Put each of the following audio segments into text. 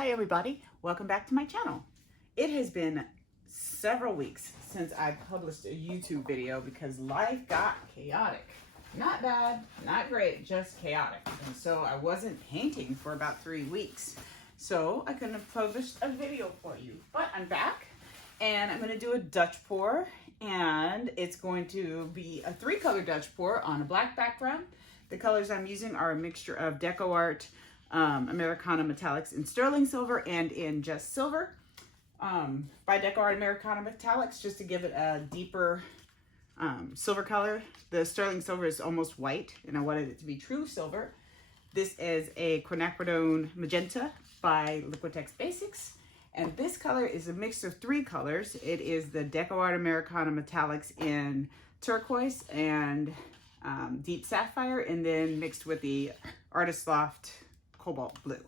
Hi everybody, welcome back to my channel. It has been several weeks since I published a YouTube video because life got chaotic. Not bad, not great, just chaotic. And so I wasn't painting for about 3 weeks. So I couldn't have published a video for you. But I'm back and I'm going to do a Dutch pour, and it's going to be a 3-color Dutch pour on a black background. The colors I'm using are a mixture of DecoArt, Americana metallics in sterling silver and in just silver. By DecoArt Americana metallics, just to give it a deeper silver color. The sterling silver is almost white, and I wanted it to be true silver. This is a Quinacridone Magenta by Liquitext Basics, and this color is a mix of 3 colors. It is the DecoArt Americana metallics in Turquoise and deep Sapphire, and then mixed with the Artist Loft Cobalt blue.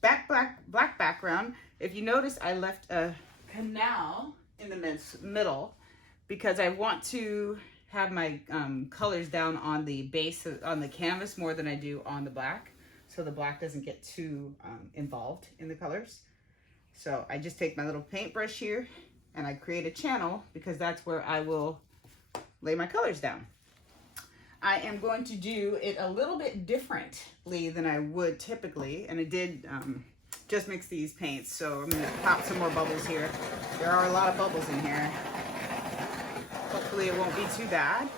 Black background. If you notice, I left a canal in the middle because I want to have my colors down on the base, on the canvas, more than I do on the black, so the black doesn't get too involved in the colors. So I just take my little paintbrush here and I create a channel because that's where I will lay my colors down. I am going to do it a little bit differently than I would typically, and I did just mix these paints, so I'm going to pop some more bubbles here. There are a lot of bubbles in here. Hopefully it won't be too bad.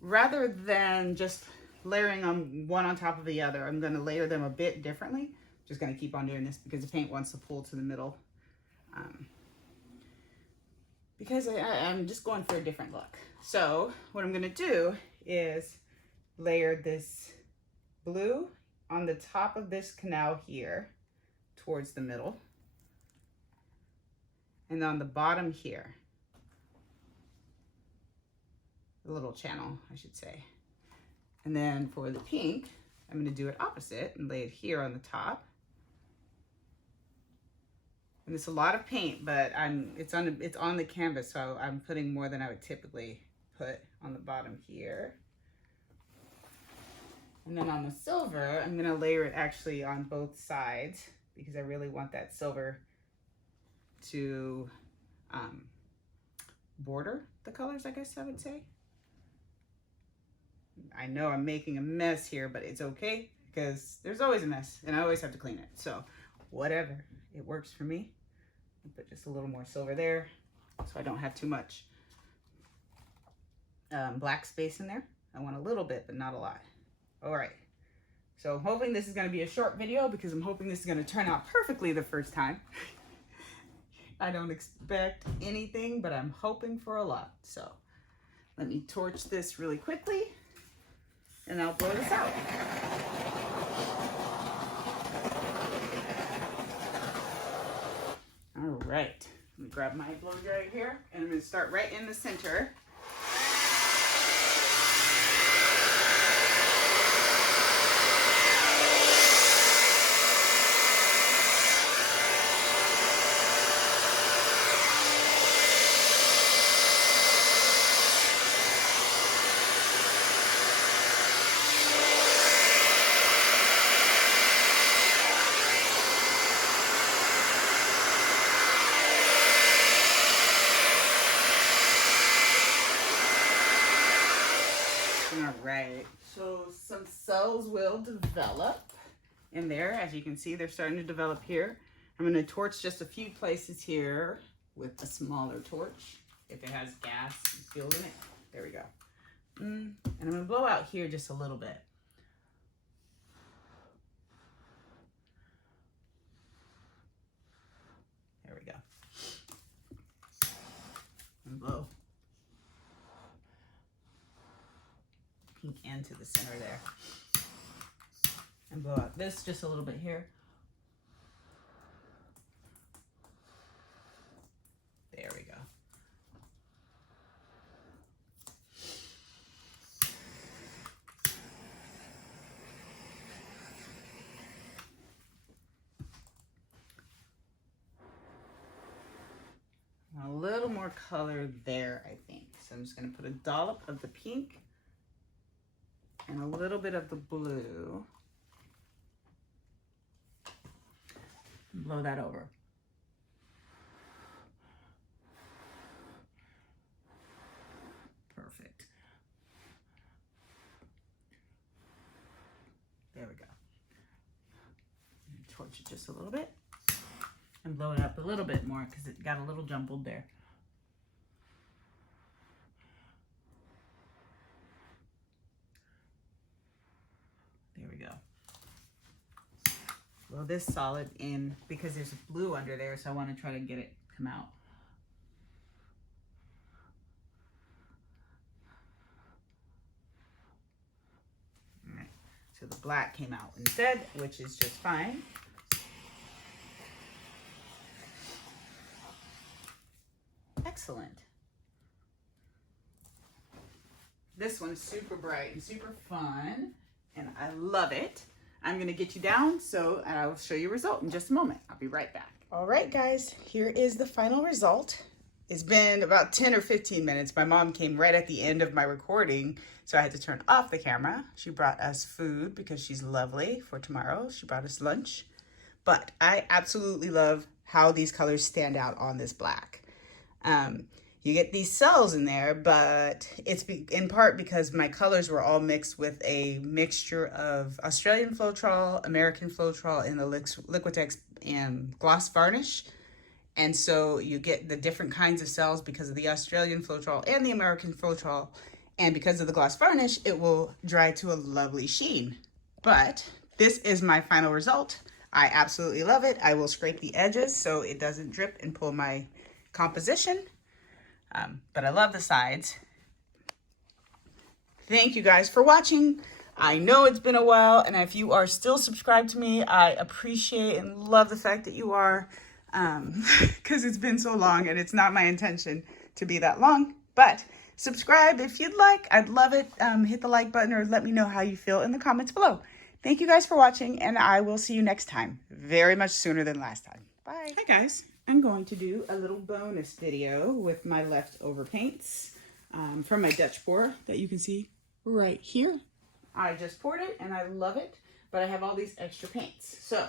Rather than just layering them one on top of the other, I'm going to layer them a bit differently. Just going to keep on doing this because the paint wants to pull to the middle. Because I'm just going for a different look. So what I'm gonna do is layer this blue on the top of this canal here towards the middle, and on the bottom here, a little channel, I should say. And then for the pink, I'm gonna do it opposite and lay it here on the top. And it's a lot of paint, but it's on the canvas, so I'm putting more than I would typically put on the bottom here. And then on the silver, I'm gonna layer it actually on both sides because I really want that silver to border the colors, I guess I would say. I know I'm making a mess here, but it's okay because there's always a mess and I always have to clean it. So whatever, it works for me. Put just a little more silver there so I don't have too much black space in there. I want a little bit, but not a lot. All right, so I'm hoping this is going to be a short video because I'm hoping this is going to turn out perfectly the first time. I don't expect anything, but I'm hoping for a lot. So let me torch this really quickly and I'll blow this out. All right, let me grab my blow dryer here, and I'm going to start right in the center. Right, so some cells will develop in there. As you can see, they're starting to develop here. I'm going to torch just a few places here with a smaller torch if it has gas fuel in it. There we go. And I'm going to blow out here just a little bit. There we go. And blow. Pink end to the center there, and blow out this just a little bit here. There we go. A little more color there, I think. So I'm just going to put a dollop of the pink and a little bit of the blue Blow that over. Perfect. There we go. Torch it just a little bit and blow it up a little bit more because it got a little jumbled there. There we go. Blow this solid in because there's blue under there, so I want to try to get it come out. All right, so the black came out instead, which is just fine. Excellent. This one's super bright and super fun, and I love it. I'm going to get you down, so I will show you a result in just a moment. I'll be right back. All right, guys, here is the final result. It's been about 10 or 15 minutes. My mom came right at the end of my recording, so I had to turn off the camera. She brought us food because she's lovely for tomorrow. She brought us lunch. But I absolutely love how these colors stand out on this black. You get these cells in there, but it's in part because my colors were all mixed with a mixture of Australian Floetrol, American Floetrol, and the Liquitext gloss varnish. And so you get the different kinds of cells because of the Australian Floetrol and the American Floetrol. And because of the gloss varnish, it will dry to a lovely sheen. But this is my final result. I absolutely love it. I will scrape the edges so it doesn't drip and pull my composition. But I love the sides. Thank you guys for watching. I know it's been a while, and if you are still subscribed to me, I appreciate and love the fact that you are, because it's been so long, and it's not my intention to be that long. But subscribe if you'd like. I'd love it. Hit the like button or let me know how you feel in the comments below. Thank you guys for watching, and I will see you next time. Very much sooner than last time. Bye. Hi guys. I'm going to do a little bonus video with my leftover paints from my Dutch pour that you can see right here. I just poured it and I love it, but I have all these extra paints. So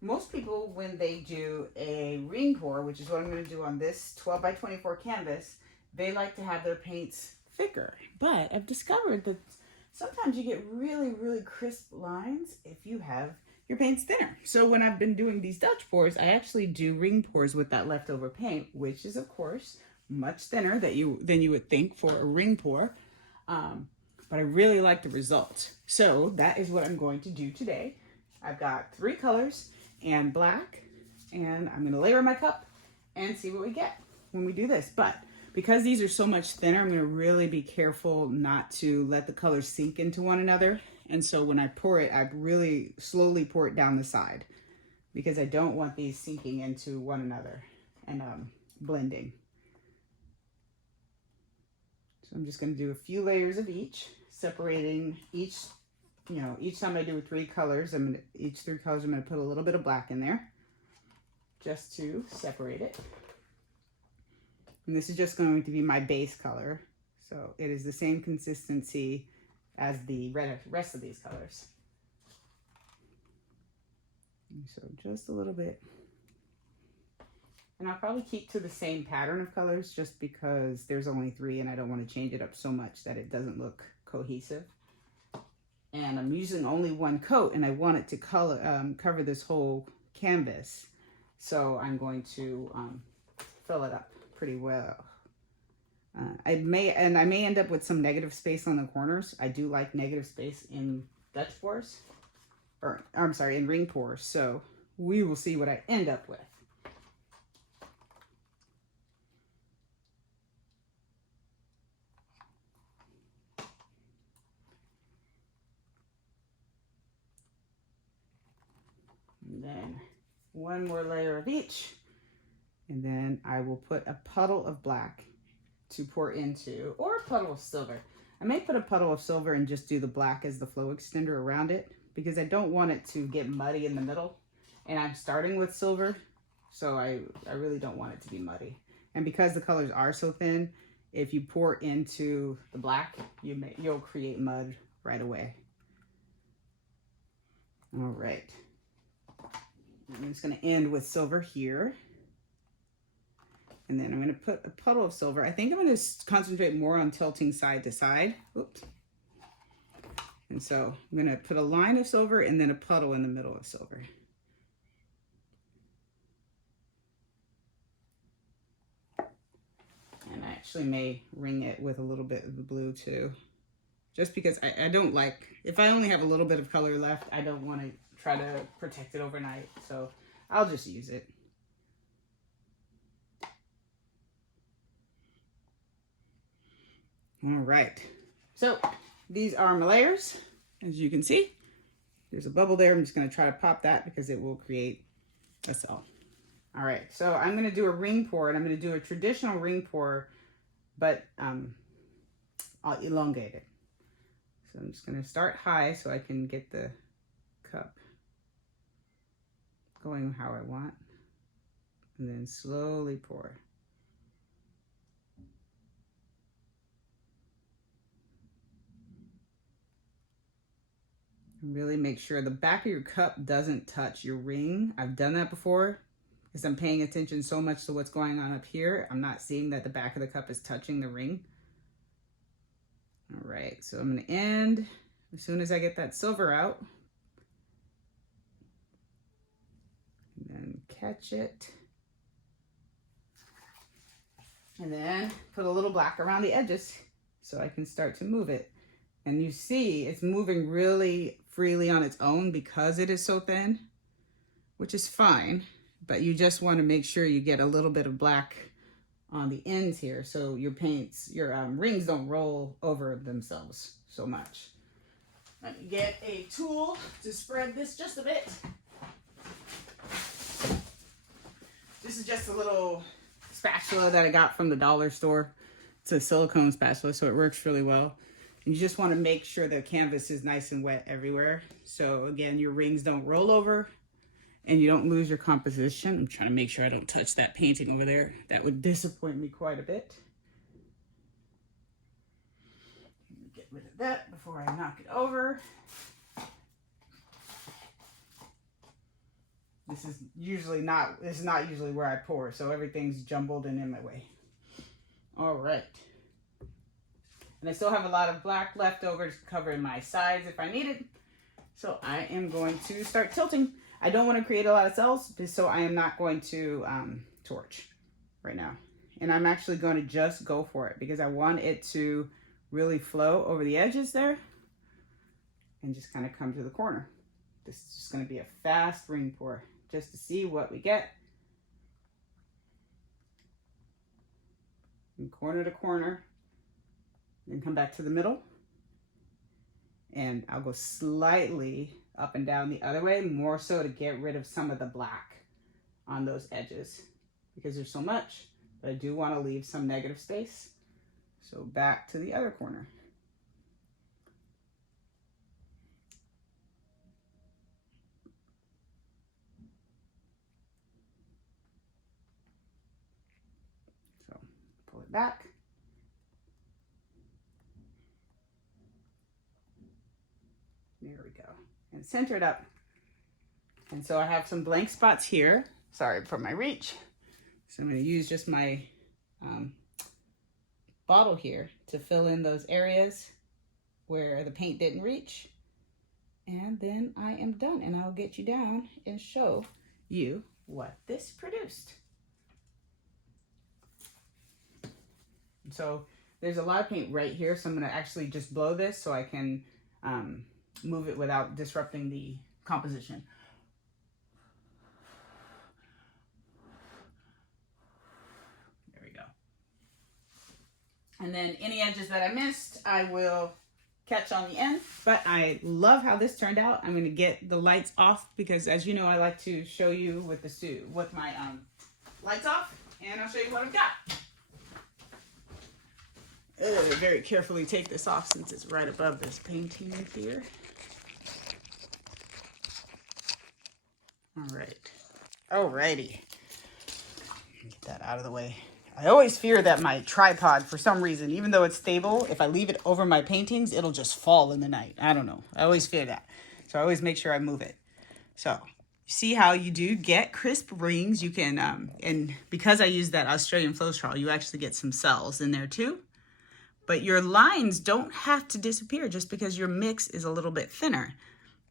most people, when they do a ring pour, which is what I'm going to do on this 12 by 24 canvas, they like to have their paints thicker. But I've discovered that sometimes you get really, really crisp lines if you have your paint's thinner. So when I've been doing these Dutch pours, I actually do ring pours with that leftover paint, which is of course much thinner than you would think for a ring pour. But I really like the result. So that is what I'm going to do today. I've got 3 colors and black, and I'm gonna layer my cup and see what we get when we do this. But because these are so much thinner, I'm gonna really be careful not to let the colors sink into one another. And so when I pour it, I really slowly pour it down the side because I don't want these sinking into one another and blending. So I'm just going to do a few layers of each, separating each time I do 3 colors, each 3 colors, I'm going to put a little bit of black in there just to separate it. And this is just going to be my base color. So it is the same consistency as the rest of these colors. And so just a little bit. And I'll probably keep to the same pattern of colors just because there's only 3 and I don't want to change it up so much that it doesn't look cohesive. And I'm using only 1 coat and I want it to cover this whole canvas. So I'm going to fill it up pretty well. I may end up with some negative space on the corners. I do like negative space in Dutch pours, or I'm sorry, in ring pours. So we will see what I end up with. And then 1 more layer of each, and then I will put a puddle of black to pour into, or a puddle of silver. I may put a puddle of silver and just do the black as the flow extender around it because I don't want it to get muddy in the middle. And I'm starting with silver, so I really don't want it to be muddy. And because the colors are so thin, if you pour into the black, you'll create mud right away. All right. I'm just going to end with silver here. And then I'm going to put a puddle of silver. I think I'm going to concentrate more on tilting side to side. Oops. And so I'm going to put a line of silver and then a puddle in the middle of silver. And I actually may ring it with a little bit of the blue too. Just because I don't like, if I only have a little bit of color left, I don't want to try to protect it overnight. So I'll just use it. All right, so these are my layers. As you can see, there's a bubble there. I'm just going to try to pop that because it will create a cell. All right, so I'm going to do a ring pour, and I'm going to do a traditional ring pour, but I'll elongate it. So I'm just going to start high so I can get the cup going how I want, and then slowly pour. Really make sure the back of your cup doesn't touch your ring. I've done that before because I'm paying attention so much to what's going on up here. I'm not seeing that the back of the cup is touching the ring. All right, so I'm going to end as soon as I get that silver out. And then catch it. And then put a little black around the edges so I can start to move it. And you see it's moving really freely on its own because it is so thin, which is fine, but you just want to make sure you get a little bit of black on the ends here so your paints, your rings don't roll over themselves so much. Let me get a tool to spread this just a bit. This is just a little spatula that I got from the dollar store. It's a silicone spatula, so it works really well. You just want to make sure the canvas is nice and wet everywhere. So again, your rings don't roll over and you don't lose your composition. I'm trying to make sure I don't touch that painting over there. That would disappoint me quite a bit. Get rid of that before I knock it over. This is not usually where I pour, so everything's jumbled and in my way. All right. And I still have a lot of black left over to cover my sides if I need it. So I am going to start tilting. I don't want to create a lot of cells, so I am not going to torch right now. And I'm actually going to just go for it because I want it to really flow over the edges there and just kind of come to the corner. This is just going to be a fast ring pour just to see what we get. From corner to corner. Then come back to the middle, and I'll go slightly up and down the other way, more so to get rid of some of the black on those edges because there's so much, but I do want to leave some negative space. So back to the other corner. So pull it back. There we go. And center it up. And so I have some blank spots here. Sorry for my reach. So I'm going to use just my bottle here to fill in those areas where the paint didn't reach. And then I am done. And I'll get you down and show you what this produced. So there's a lot of paint right here. So I'm going to actually just blow this so I can move it without disrupting the composition. There we go. And then any edges that I missed, I will catch on the end. But I love how this turned out. I'm going to get the lights off because, as you know, I like to show you with my lights off, and I'll show you what I've got. Very carefully take this off since it's right above this painting here. All right. Alrighty. Get that out of the way. I always fear that my tripod, for some reason, even though it's stable, if I leave it over my paintings, it'll just fall in the night. I don't know. I always fear that. So I always make sure I move it. So See how you do get crisp rings. You can, and because I use that Australian flow straw, you actually get some cells in there too. But your lines don't have to disappear just because your mix is a little bit thinner.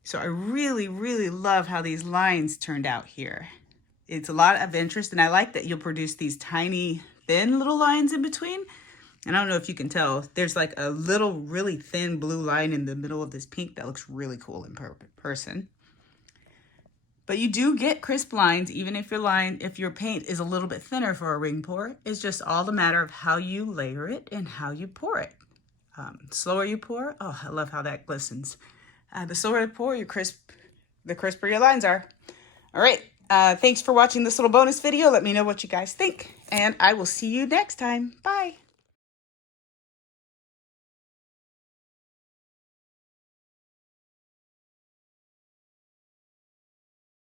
So I really, really love how these lines turned out here. It's a lot of interest, and I like that you'll produce these tiny, thin little lines in between. And I don't know if you can tell, there's like a little really thin blue line in the middle of this pink that looks really cool in person. But you do get crisp lines, even if your paint is a little bit thinner for a ring pour. It's just all the matter of how you layer it and how you pour it. Slower you pour, oh, I love how that glistens. The slower you pour, the crisper your lines are. All right, thanks for watching this little bonus video. Let me know what you guys think, and I will see you next time. Bye.